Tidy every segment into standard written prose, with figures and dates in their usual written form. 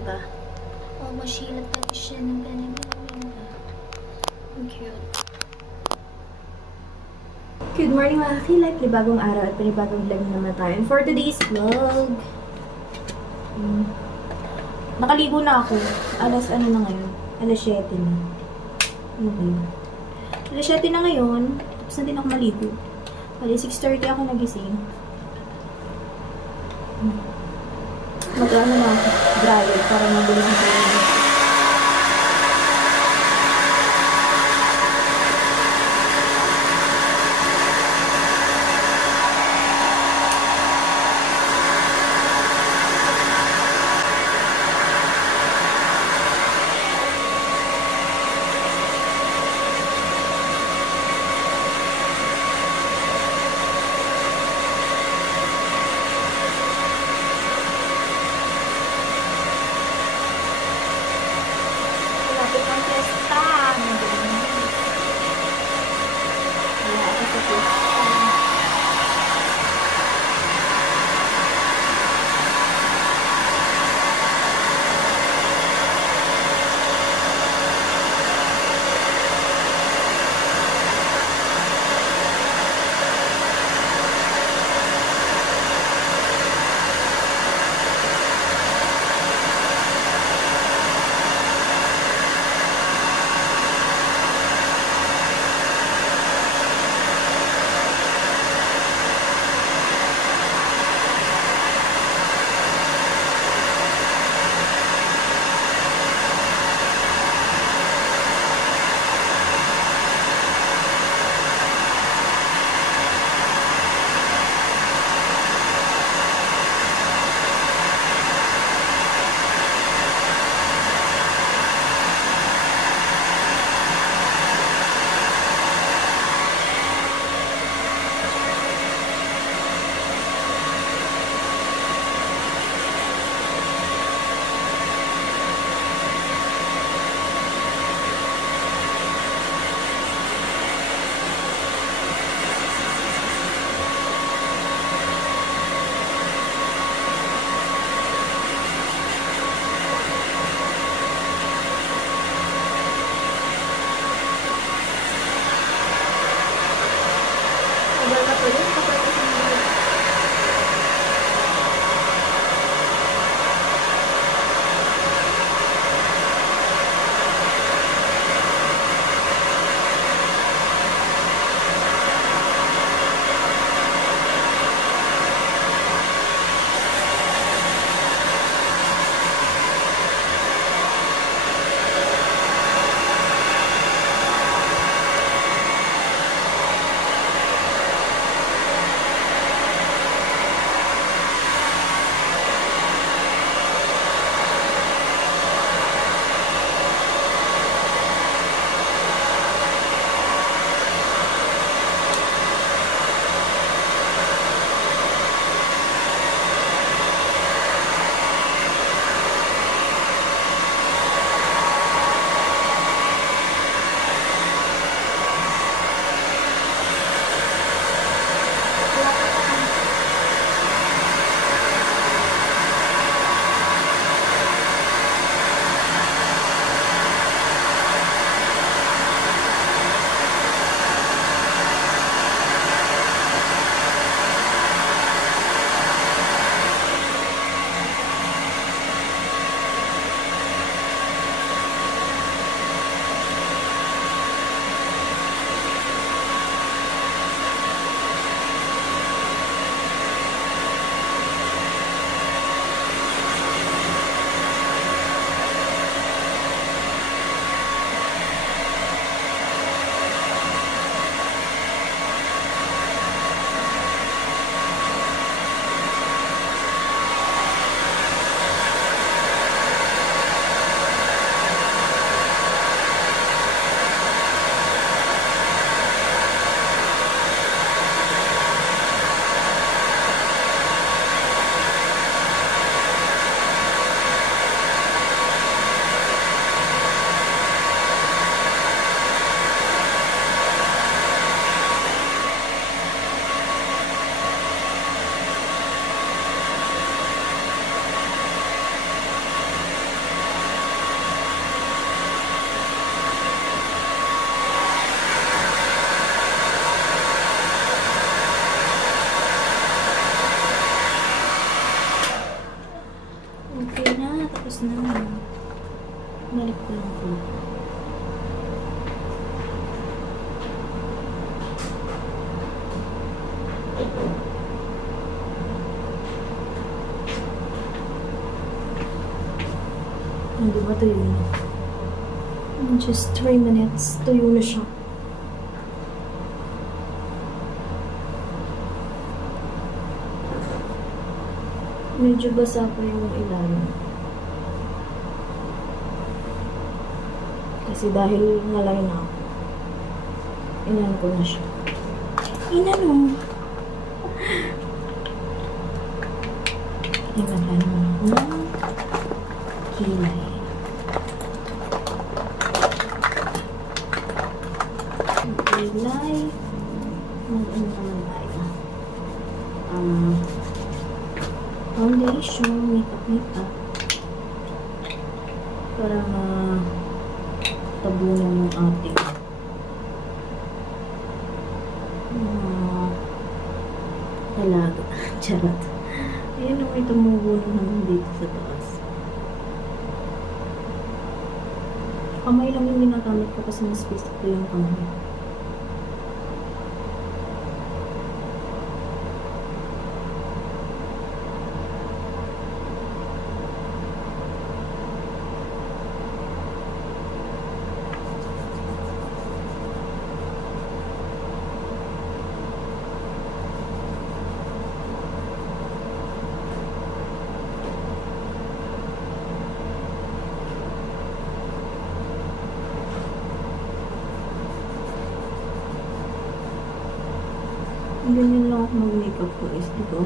diba? Oh, masyilap talaga siya ng ganyan. Ang cute. Good morning mga kakilay, panibagong araw at panibagong vlog na naman tayo. And for today's vlog, nakaligo na ako. Alas ano na ngayon? Alas 7 na. Ano ba yun? Alas 7 na ngayon. Tapos na din ako maligo. Alas 6:30 ako nagising. Mag-ano na ako. Dryer para mabilis ang pagkakas. Tapos na. Balik ko lang po. Hindi ba tuyo na? In just 3 minutes, tuyo na siya. Medyo basa pa yung ilalim. Kasi dahil nalay na ako, inan ko na siya. Inano? Inan mo ako ng kilay. Kilay. Mag-ano naman tayo? Foundation, makeup. Para tabunan yung ating talaga. Charot. Ayan ang may tumubunan naman dito sa taas. Kamay lang yung ginagamit ko kasi mas basic ko yung kamay. Ganyan lang ako mag-makeup ko is, diba?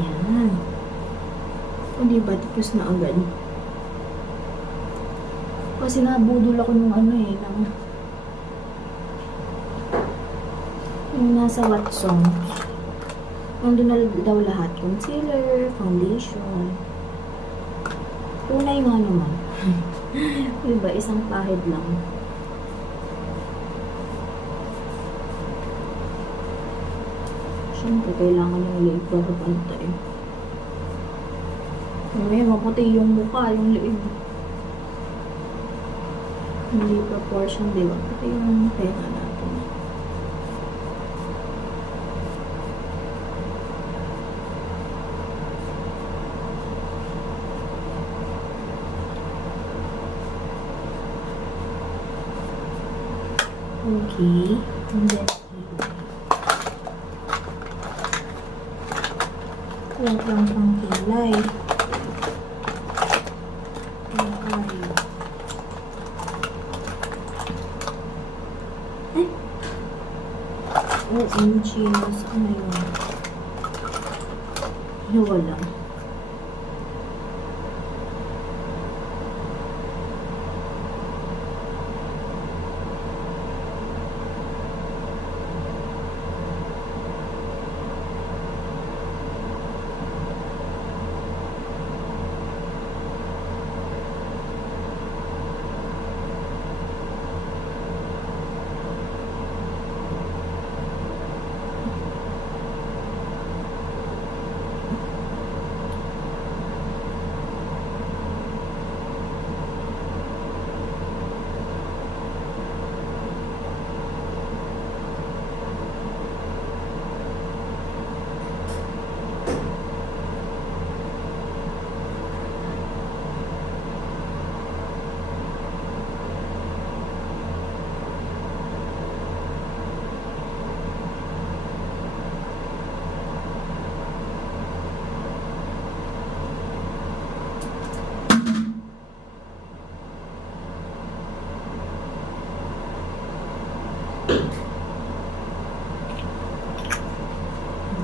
Yan. O diba, tapos na agad. Kasi nabudol ako nung yung nasa Watson. Nandun na daw lahat. Concealer, foundation. Tunay nga naman. Diba, isang pahid lang. Siyempre, kailangan yung liig para pantay. May maputi yung mukha, yung liig. Hindi proportion, diba? Pati yung tenga natin. Okay. And then, huwag lang pang kilay. OMG, saan na yun? Wala.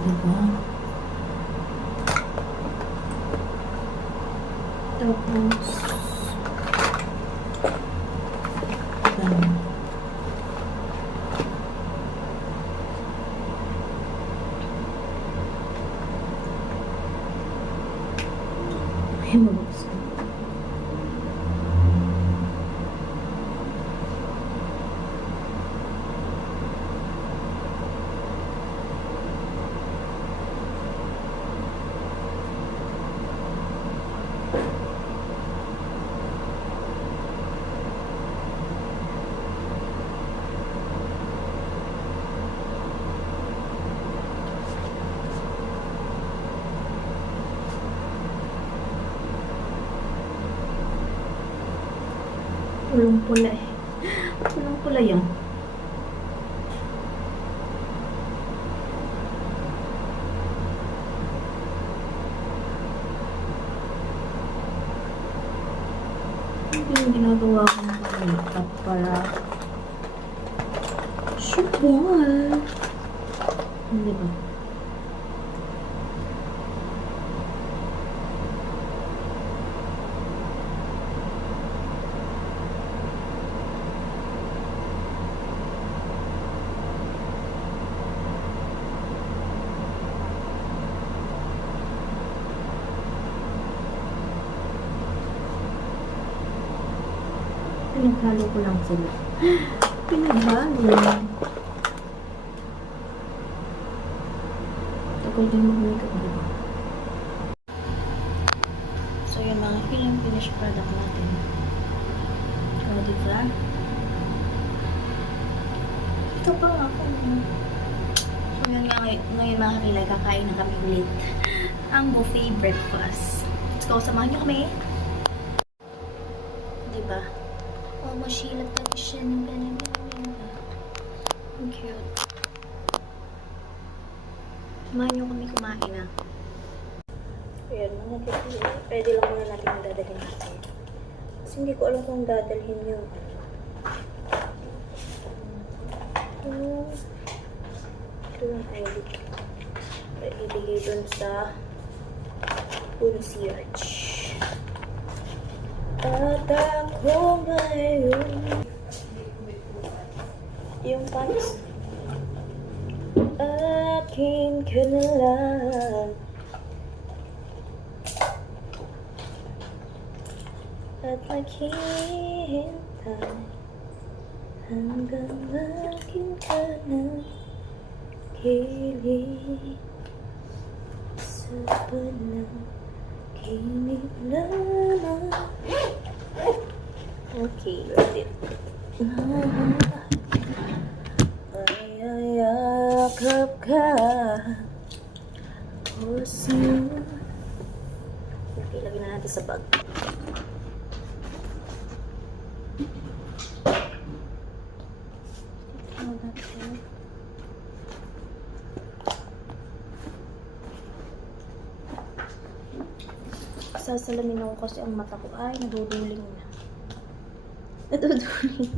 Diba? Tapos, Pulong-pula eh. Pulong-pula yan. Ano yung ginagawa ko ng makeup para syubuan? Hindi ba? Pinaghalo ko lang sila. Pinaghalo. Tagal din mag-makeup, diba? So, yung mga film finished product natin. O, diba? Ito pa nga ako. So, yun nga ngayon mga kakilay, kakain na kami ulit. Ang buffet breakfast. Let's go, samahan nyo kami. Diba? Oh, masilap na siya ng ganyan. Ang cute. Samahan nyo kami kumain na. Ayan, mga cute. Pwede lang muna natin yung dadalhin natin. Kasi hindi ko alam kung dadalhin yung ito yung edit. Ibigay dun sa concierge. At ako ngayon yung pants akin ka na lang at maghihintay hanggang akin ka na kilig sa panaginip lamang. Okay, ready. Ay, yakap ka puso. Okay, lagyan na natin sa bag. Sasalamin ako kasi ang mata ko ay naduduling na. Naduduling.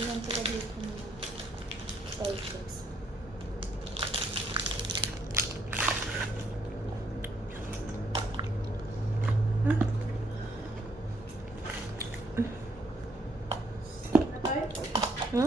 Ilan sila dito na spices. Hmm?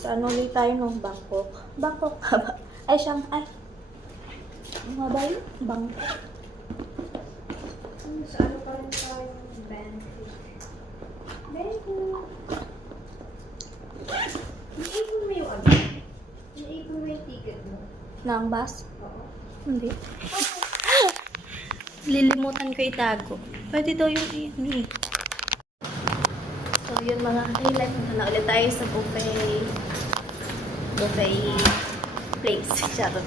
Saan ulit tayo nung Bangkok? Bangkok ka ba? Ay, Shanghai. Ano ba yun? Bangkok. Sa ano pa rin tayo? Bangkok. Bangkok. I-ipon mo yung ano? I-ipon mo yung ticket mo? Na ang bus? Oo. Hindi. Lilimutan ko itago. Pwede daw yung ano eh. So, yun mga highlight. Punta na ulit tayo sa buffet place. Charot.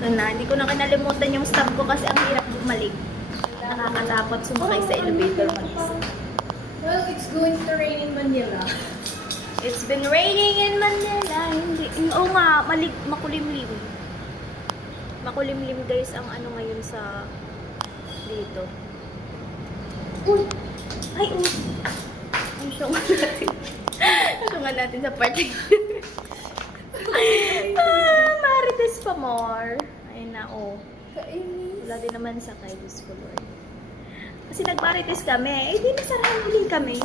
So, hindi ko na kinalimutan yung stop ko kasi ang hirap bumalik. Nakakatakot sumakay sa elevator mag-isa. Well, it's going to rain in Manila. It's been raining in Manila. Hindi. Oo nga, makulimlim. Makulimlim guys ang ano ngayon sa dito. Uy! Ay, uy! Ang syungan natin. Syungan natin sa party. Marites pa more. Ayun na, oh. Kainis. Wala din naman sa kay Diyos ko, Lord. Kasi nag-marites kami. Eh, di nasarahan ulit kami.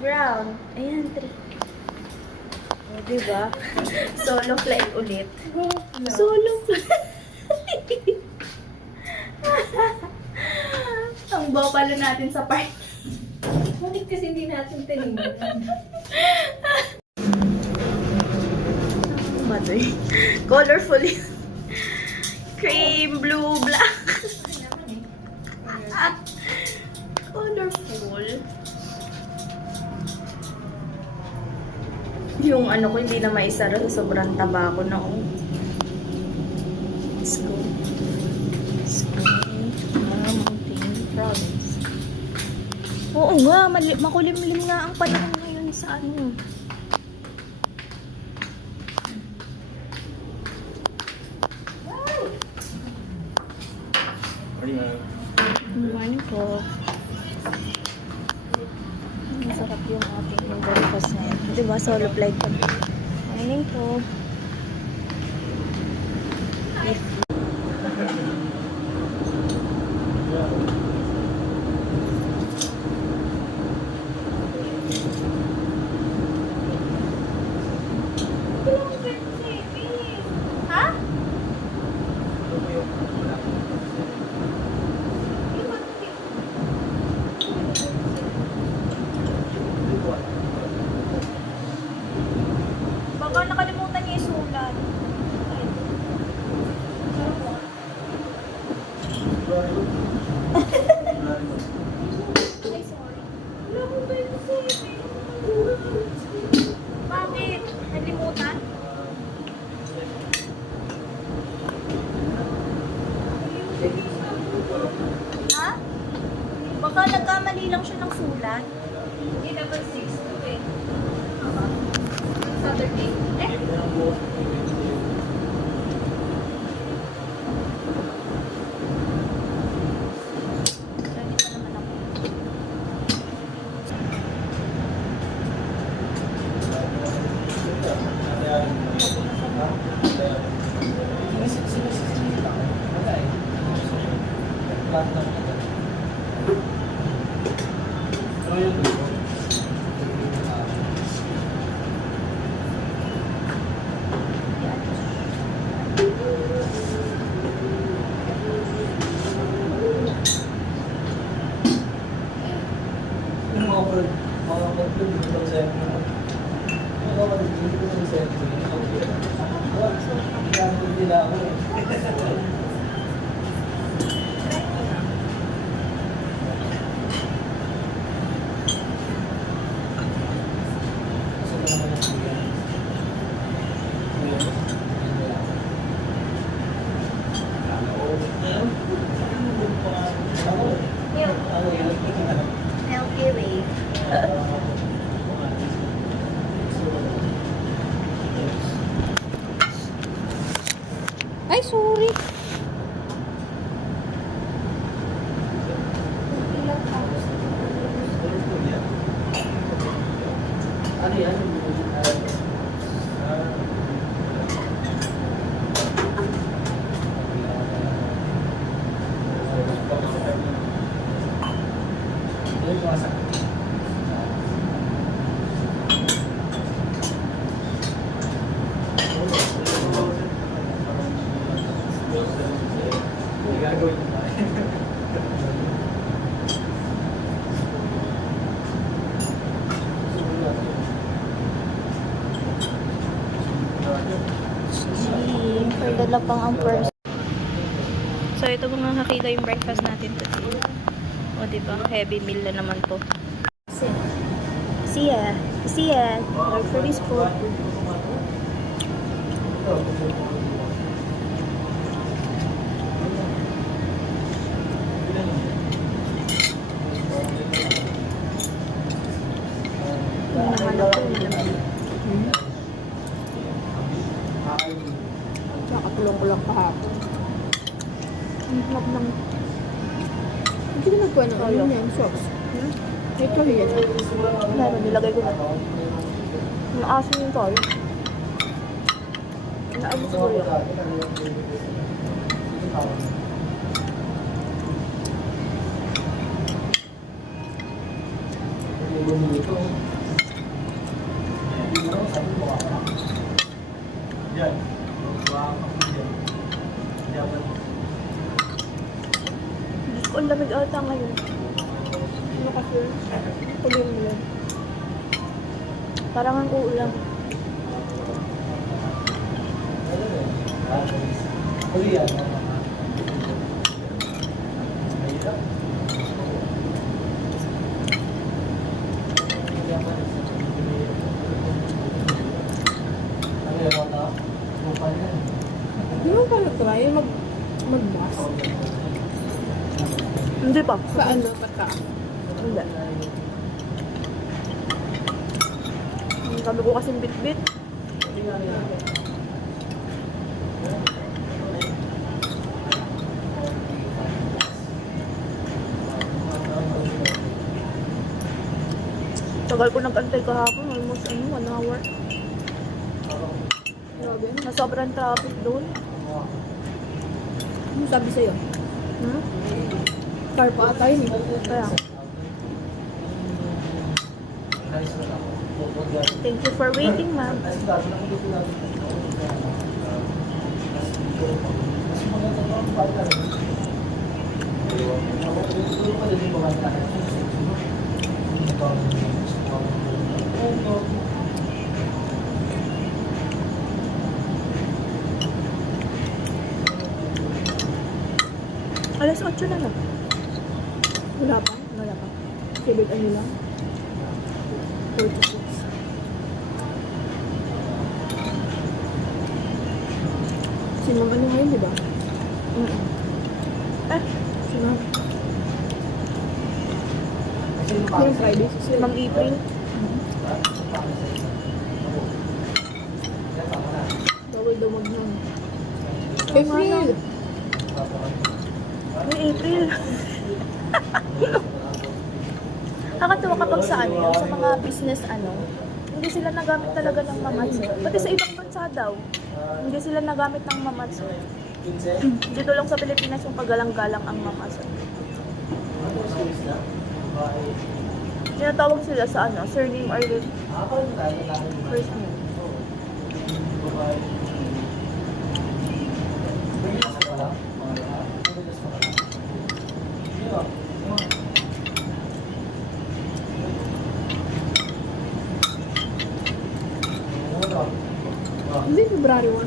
Brown. Ayan, 3. O, diba? Solo flight ulit. Solo flight. Ang bopalo natin sa park. Bakit kasi hindi natin tinignan? Mother. Colorful yun. Cream, blue, black. Colorful. Yung ano ko, hindi na maisara sa sobrang taba ko na. Oh. Let's go. Let's go. Mountain province. Oo nga, makulimlim nga ang panahon ngayon sa ano. Morning po. Masarap yung ating breakfast na yun. Diba, solo flight kami. Morning po. Beef. Ha? Baka nakalimutan niya yung sulat. Ay, sorry. Wala ko ba yung saving? Bakit? Nalimutan? Ha? Baka nagkamali lang siya ng sulat. Hindi dapat 6 eh. Saturday. Ready pa naman ako. Milky Way. Ay, sorry. Ano yan? For dala pang ang first. So, ito mga nakita yung breakfast natin today. O, diba? Heavy meal na naman to. See ya. See ya. Look for this food. Yung naman ako. Nakatulong ko lang kahapon. Ang sarap ng... Hindi na nagkuha ng ano yan, sauce. May Korean. Meron, nilagay ko na. Naasin yung toyo. Naasin siguro yun. Diyos ko, ang lamig ata ngayon. Ano kasi? Ulan. Parang ang uulan. Di mo pa na-try mag-bus? Hindi pa. Sa ano? Pagka? Hindi. Ang kami ko kasing bit-bit. Tagal ko nag-antay kahapon. Almost 1 hour. Grabe. Na sobrang traffic doon. Ano sabi sa'yo? Hmm? Car pa ata yun eh. Kaya. Thank you for waiting, ma'am. Alas 8 na lang. Wala pa? Wala pa. Sabit ano lang? 46. Si Ma'am ano ngayon, di ba? Si Ma'am. Yung Friday, si Ma'am April. Bawal daw mag-Ma'am. April! May April. Nakakatuwa kapag sa ano, sa mga business hindi sila nagamit talaga ng mamatsu. Pati sa ibang bansa daw, hindi sila nagamit ng mamatsu. Dito lang sa Pilipinas yung pagalang-galang ang mamatsu. Tinatawag sila sa surname or first name. Hindi, February 1.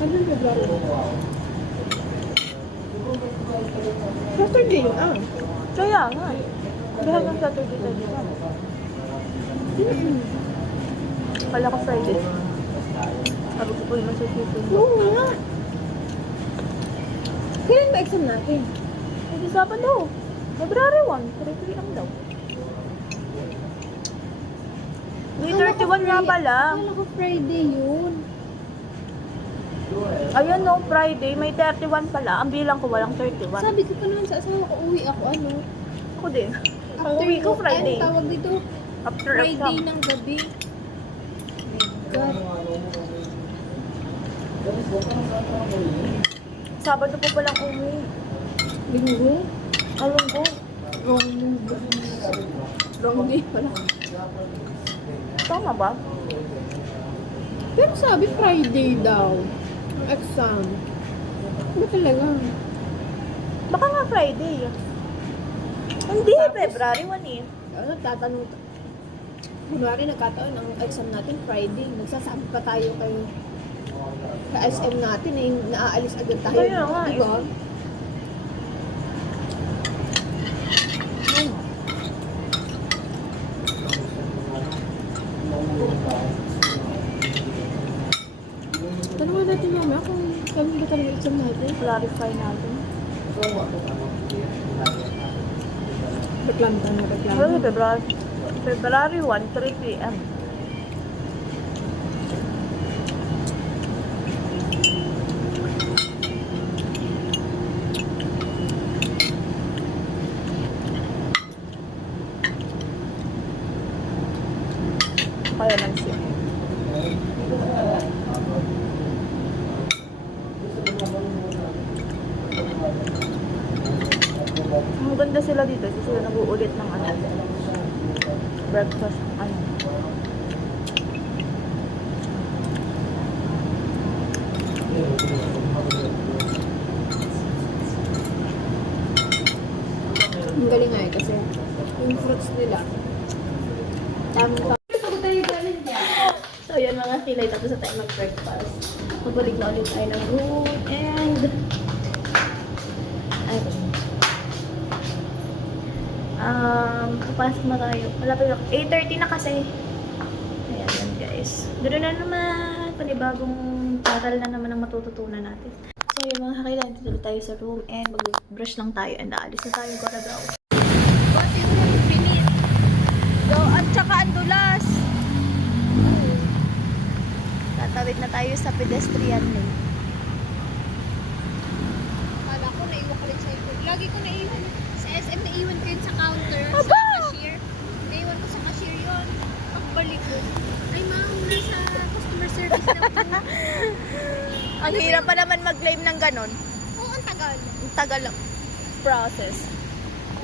Ano yung February 1? Saturday yun, Kaya nga eh. Hindi hanggang Saturday tayo dito. Kala ko Friday. Sabi ko po naman sa YouTube. Oo nga. Kailan ba exam natin? Hindi Sabado. February 1. Tuloy-tuloy lang daw. May 31 nga pala. Akala ko Friday yun. Ayun no, Friday. May 31 pala. Ang bilang ko walang 31. Sabi ko pa naman sa asawa ko, uwi ako Ako din. Ang uwi ko Friday. Ano tawag dito? After Friday exam. ng gabi. God. Sabado po palang uwi. Linggo? Along ko. Wrong day pala. Tama ba? Pero sabi Friday daw. Ang exam. Ano talaga? Baka nga Friday. Hindi, February 1 eh. Nagtatanong. Kunwari nagkataon ang exam natin Friday. Nagsasabi pa tayo kay SM natin eh, naaalis agad tayo. Kaya nga eh. Diba? Tanungan natin mamaya kung kami ba talaga exam natin. Clarify natin. Reklamo tayo na reklamo. Pero February 1, 3 p.m. Kaya lang siya. Ang ganda maganda sila dito. Kasi sila nag-uulit ng ano, breakfast. Ano. Ang galing nga eh, kasi yung fruits nila. Dami pa. So, yan mga kilay. Tapos na tayo mag-breakfast. Magbalik na ulit tayo ng room. And, papasok na tayo. Malapit na. 8:30 na kasi. Ayan yan guys. Doon na naman. Panibagong taral na naman ang matututunan natin. So, yung mga kakilay. Dito tayo sa room. And mag-brush lang tayo. And aalis na tayo. Gotta go. Yo, at saka ang dulas. Tatawid na tayo sa pedestrian lane. Kala ko naiwan ko rin sa ito. Lagi ko naiwan. Sa SM naiwan ko yun sa counter. Aba! Sa cashier. Naiwan ko sa cashier yun. Pagbalik ko. Ay ma'am, nasa customer service na po. Ang hirap pa naman mag-claim ng ganon. Oo, ang tagal. Ang tagal lang. Process.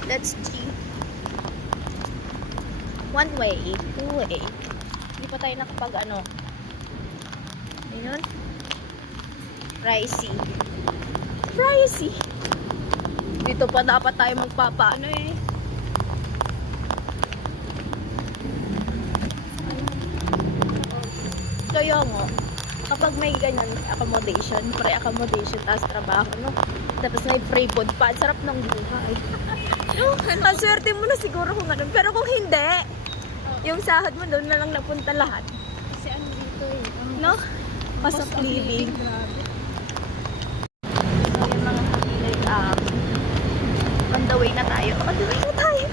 Let's see. One way, two way. Hindi pa tayo nakapag ano. Ayun. Pricey. Pricey. Dito pa dapat tayo magpapaano eh. Kaya nga, kapag may ganyan accommodation, pre-accommodation, tapos trabaho, no? Tapos may free food pa, sarap ng buhay. No? Ang swerte mo na siguro kung ganun. Pero kung hindi, yung sahod mo doon na lang napunta lahat. Kasi ano dito eh. No? Cost of living. Grabe. So, yung mga kakilay, on the way na tayo. On the way na tayo.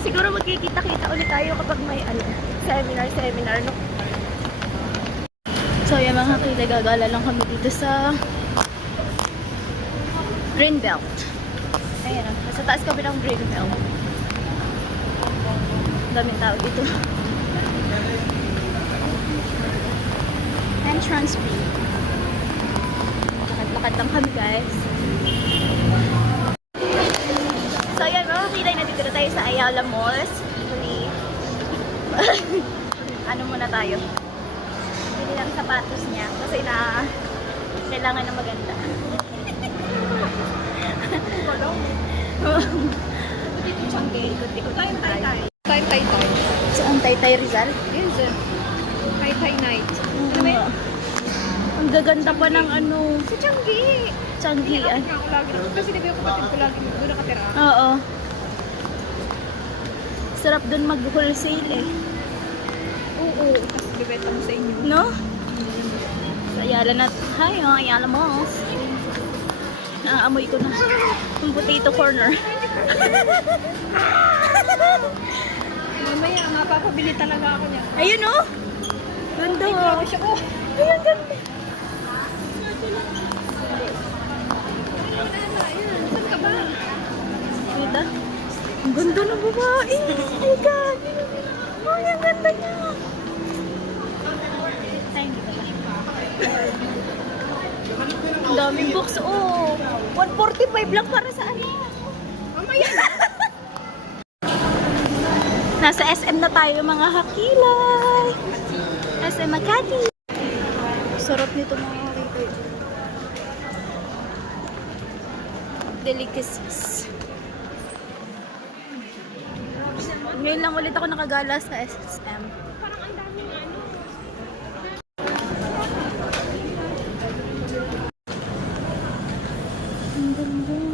Siguro magkikita-kita ulit tayo kapag may seminar, no? So, yung mga kakilay, gagala lang kami dito sa Greenbelt. Ayan, nasa taas kami ng Greenbelt. Daming tao dito. Entrance fee. Lakad-lakad lang kami guys. So yan mga kilay, nandito na tayo sa Ayala Malls. Actually, ano muna tayo? Bili lang sapatos niya kasi kailangan na maganda. Dito Changi. Ikot-ikot tayo tayo. Tay. Saan Taytay Rizal? Yes, sir. Tay night. Ano ba yun? Ang gaganda pa ng ano, Sa Changi. Changian. Pinakapit nga ako lagi. Kasi di ba yung kapatid ko lagi doon nakatira? Oo. Sarap dun mag-wholesale eh. Oo. Tapos bibenta mo sa inyo. No? Sa Ayala na. Hi, oh, Ayala Malls. Naaamoy ko na. Yung potato corner. Mamaya, mapapabili talaga ako niya. Ayun oh. Ganda Ay, oh. grabe siya. Oh. Ayun, ganda. Ayun, saan ka ba? Kita? Ang ganda ng babae. Oh my God. Ay, ang ganda niya. Ay, hindi pala. Ang daming box. Oh, 145 lang para sa ano. Mamaya. Nasa SM na tayo mga hakilay. SM Makati. Sarap nito mga hakilay. Delicacies. Ngayon lang ulit ako nakagala sa SM. Parang ang daming ano. Ang ganda.